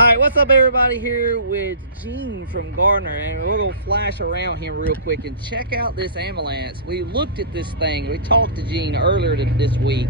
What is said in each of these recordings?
All right, what's up, everybody? Here with Gene from Garner, and we're gonna flash around him real quick and check out this ambulance. We looked at this thing. We talked to Gene earlier this week,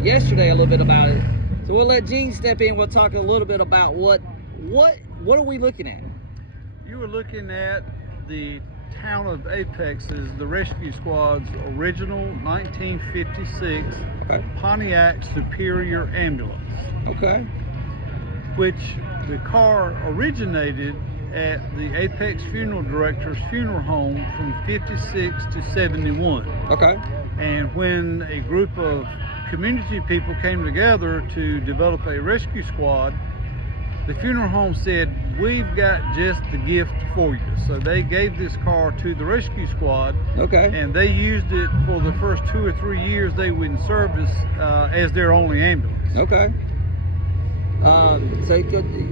yesterday, a little bit about it. So we'll let Gene step in. We'll talk a little bit about what are we looking at? You were looking at the town of Apex's, the rescue squad's original 1956 Pontiac Superior ambulance. Okay. Which the car originated at the Apex Funeral Director's funeral home from 56 to 71. Okay. And when a group of community people came together to develop a rescue squad, the funeral home said, "We've got just the gift for you." So they gave this car to the rescue squad. Okay. And they used it for the first 2 or 3 years they were in service as their only ambulance. Okay. So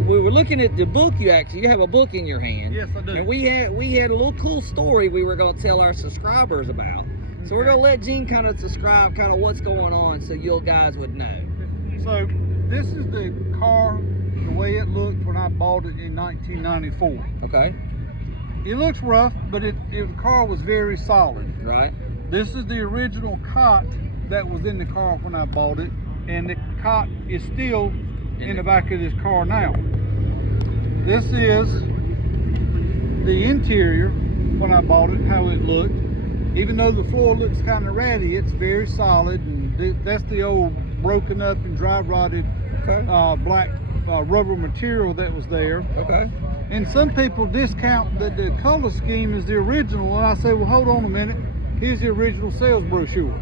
we were looking at the book. You have a book in your hand. Yes, I do. And we had a little cool story we were going to tell our subscribers about. So we're going to let Gene kind of describe kind of what's going on so you guys would know. So this is the car, the way it looked when I bought it in 1994. Okay. It looks rough, but the car was very solid. Right. This is the original cot that was in the car when I bought it, and the cot is still in the back of this car now. This is the interior when I bought it, how it looked. Even though the floor looks kind of ratty, it's very solid, and that's the old broken up and dry rotted black rubber material that was there. Okay. And some people discount that the color scheme is the original, and I say, well, hold on a minute. Here's the original sales brochure.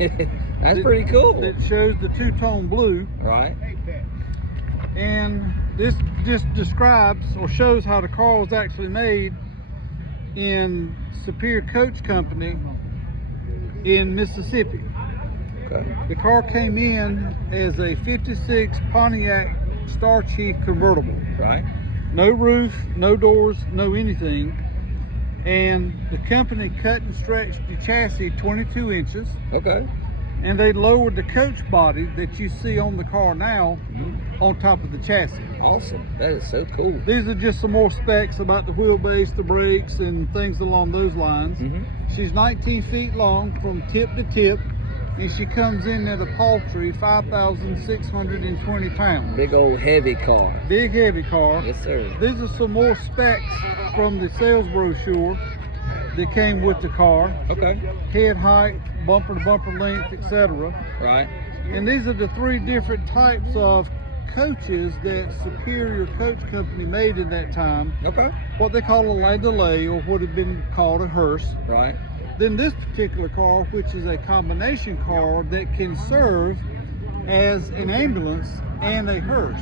That's pretty cool. That shows the two-tone blue. Right. And this just describes or shows how the car was actually made in Superior Coach Company in Mississippi. Okay. The car came in as a 56 Pontiac Star Chief convertible. Right. No roof, no doors, no anything. And the company cut and stretched the chassis 22 inches. Okay. And they lowered the coach body that you see on the car now on top of the chassis. Awesome. That is so cool. These are just some more specs about the wheelbase, the brakes, and things along those lines. She's 19 feet long from tip to tip, and she comes in at a paltry 5,620 pounds. Big old heavy car. Big heavy car. Yes, sir. These are some more specs from the sales brochure that came with the car. Okay. Head height, bumper to bumper length, etc. Right. And these are the 3 different types of coaches that Superior Coach Company made in that time. Okay. What they call a lay delay, or what had been called a hearse. Right. Then this particular car, which is a combination car that can serve as an ambulance and a hearse.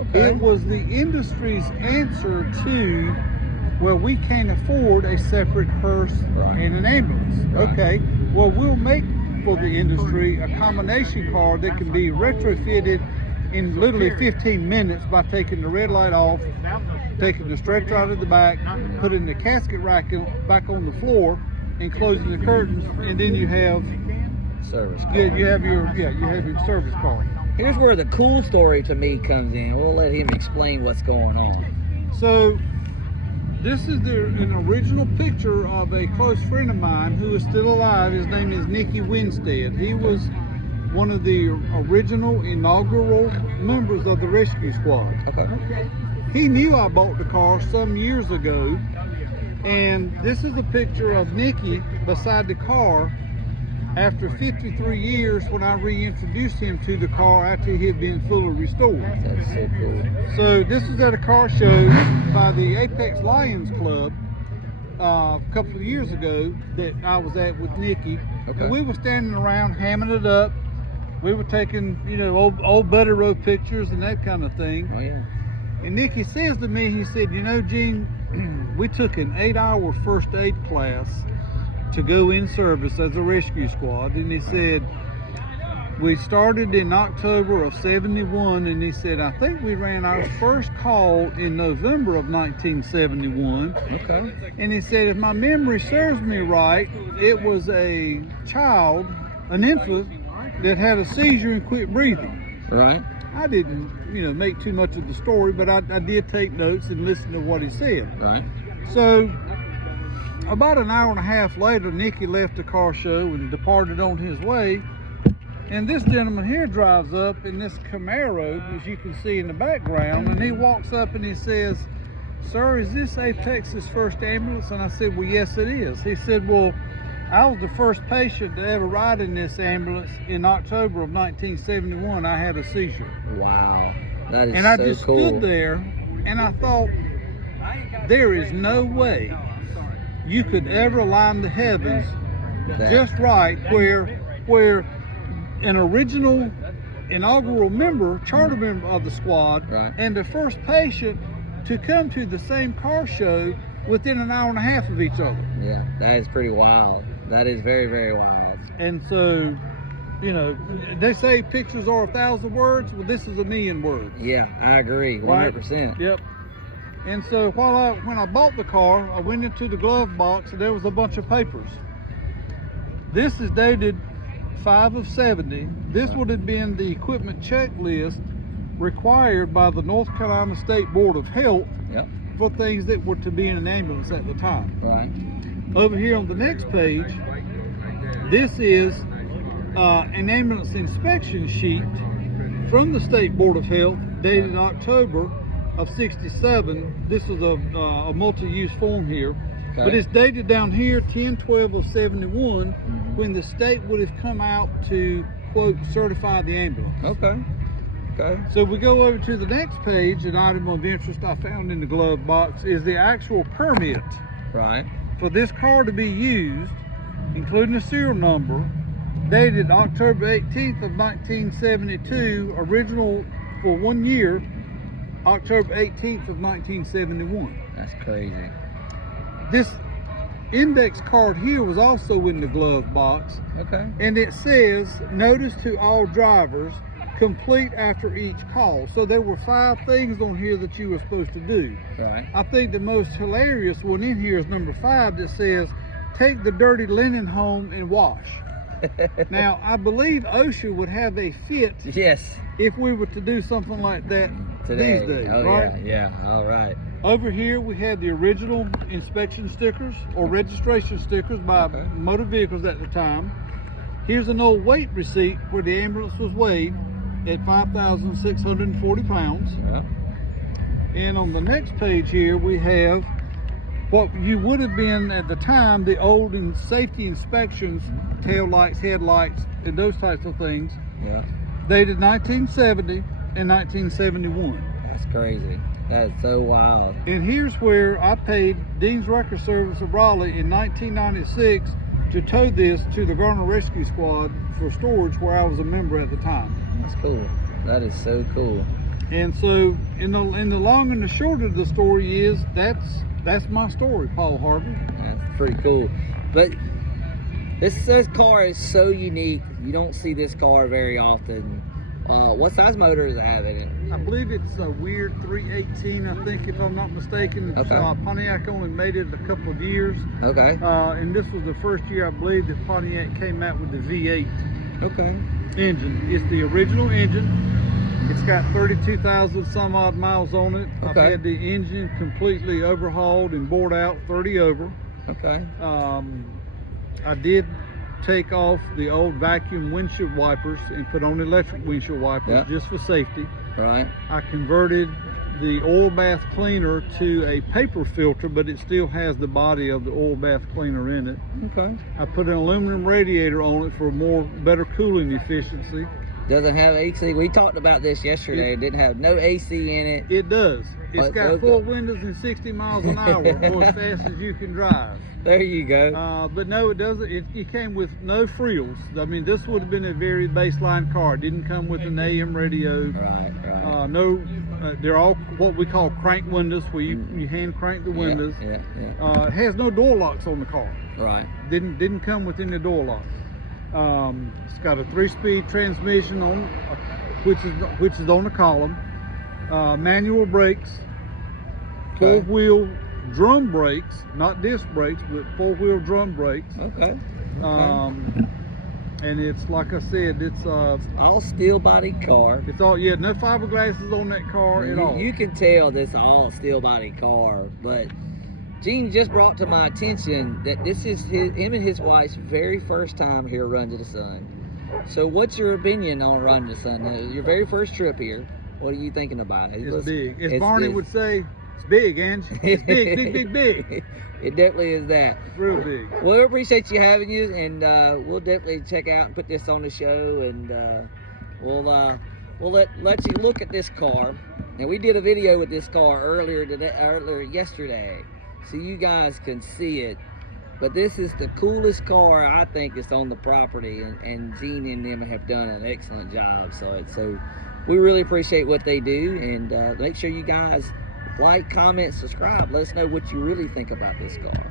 Okay. It was the industry's answer to, well, we can't afford a separate hearse and an ambulance. Right. Okay, well, we'll make for the industry a combination car that can be retrofitted in literally 15 minutes by taking the red light off, taking the stretcher out of the back, putting the casket rack back on the floor, and closing the curtains, and then you have service car. Yeah, you have your service car. Here's where the cool story to me comes in. We'll let him explain what's going on. So this is an original picture of a close friend of mine who is still alive. His name is Nicky Winstead. He was one of the original inaugural members of the rescue squad. Okay. He knew I bought the car some years ago, and this is a picture of Nicky beside the car after 53 years when I reintroduced him to the car after he had been fully restored. That's so cool. So this was at a car show by the Apex Lions Club a couple of years ago that I was at with Nicky. Okay. And we were standing around hamming it up. We were taking, old Buddy Road pictures and that kind of thing. Oh, yeah. And Nicky says to me, he said, Gene, we took an 8-hour first aid class to go in service as a rescue squad. And he said, we started in October of 71, and he said, I think we ran our first call in November of 1971. Okay. And he said, if my memory serves me right, it was a child, an infant, that had a seizure and quit breathing. Right. I didn't, you know, make too much of the story, but I did take notes and listen to what he said. Right. So about an hour and a half later, Nicky left the car show and departed on his way. And this gentleman here drives up in this Camaro, as you can see in the background, and he walks up and he says, "Sir, is this Apex's first ambulance?" And I said, "Well, yes, it is." He said, "Well, I was the first patient to ever ride in this ambulance in October of 1971. I had a seizure." Wow, that is and I so just cool. stood there and I thought, there is no way you could ever align the heavens just right where an original inaugural member, charter member of the squad, right, and the first patient to come to the same car show within an hour and a half of each other. Yeah, that is pretty wild. That is very, very wild. And so, you know, they say pictures are 1,000 words. Well, this is 1,000,000 words. Yeah, I agree, 100%. Right? Yep. And so when I bought the car, I went into the glove box and there was a bunch of papers. This is dated 5 of 70. This would have been the equipment checklist required by the North Carolina State Board of Health, yep, for things that were to be in an ambulance at the time. Right. Over here on the next page, this is an ambulance inspection sheet from the State Board of Health dated October of 67. This is a multi-use form here, okay, but it's dated down here 10/12 of 71, when the state would have come out to, quote, certify the ambulance. Okay. Okay. So we go over to the next page. An item of interest I found in the glove box is the actual permit, right, for this car to be used, including the serial number, dated October 18th of 1972, original for 1 year, October 18th of 1971. That's crazy. This index card here was also in the glove box. Okay. And it says, "Notice to all drivers, complete after each call." So there were 5 things on here that you were supposed to do. Right. I think the most hilarious one in here is number 5 that says, "Take the dirty linen home and wash." Now, I believe OSHA would have a fit, yes, if we were to do something like that today. these days, oh, right? Yeah, all right. Over here we had the original inspection stickers or registration stickers by motor vehicles at the time. Here's an old weight receipt where the ambulance was weighed at 5,640 pounds. Yeah. And on the next page here we have what you would have been at the time the old safety inspections, tail lights, headlights, and those types of things. Yeah. Dated 1970 and 1971. That's crazy. That is so wild. And here's where I paid Dean's Record Service of Raleigh in 1996 to tow this to the Garner Rescue Squad for storage, where I was a member at the time. That's cool. That is so cool. And so in the long and the short of the story is that's my story, Paul Harvey. That's pretty cool. But this car is so unique. You don't see this car very often. What size motor does it have in it? I believe it's a weird 318, I think, if I'm not mistaken. Okay. Pontiac only made it a couple of years. Okay. And this was the first year, I believe, that Pontiac came out with the V8 engine. It's the original engine. It's got 32,000 some odd miles on it. Okay. I've had the engine completely overhauled and bored out, 30 over. Okay. I did take off the old vacuum windshield wipers and put on electric windshield wipers, just for safety. Right. I converted the oil bath cleaner to a paper filter, but it still has the body of the oil bath cleaner in it. Okay. I put an aluminum radiator on it for better cooling efficiency. Doesn't have AC. We talked about this yesterday. It didn't have no AC in it. It does. It's got 4 windows and 60 miles an hour, or as fast as you can drive. There you go. But no, it doesn't. It came with no frills. I mean, this would have been a very baseline car. It didn't come with an AM radio. Right, right. No, they're all what we call crank windows, where you hand crank the windows. Yeah. It has no door locks on the car. Right. Didn't come with any door locks. It's got a 3-speed transmission on, which is on the column. Manual brakes, 4-wheel drum brakes, not disc brakes, but 4-wheel drum brakes. Okay. And it's, like I said, it's all steel bodied car. It's all, yeah, no fiberglasses on that car at all. You can tell this all steel bodied car, but Gene just brought to my attention that this is him and his wife's very first time here Run to the Sun. So what's your opinion on Run to the Sun? Your very first trip here, what are you thinking about it? It's big. As Barney would say, it's big, Ange. It's big, big, big, big. It definitely is that. It's real big. Well, we appreciate you having you, and we'll definitely check out and put this on the show, and we'll let you look at this car. Now, we did a video with this car earlier yesterday, so you guys can see it. But this is the coolest car I think that's on the property, and Gene and them have done an excellent job. So we really appreciate what they do, and make sure you guys like, comment, subscribe. Let us know what you really think about this car.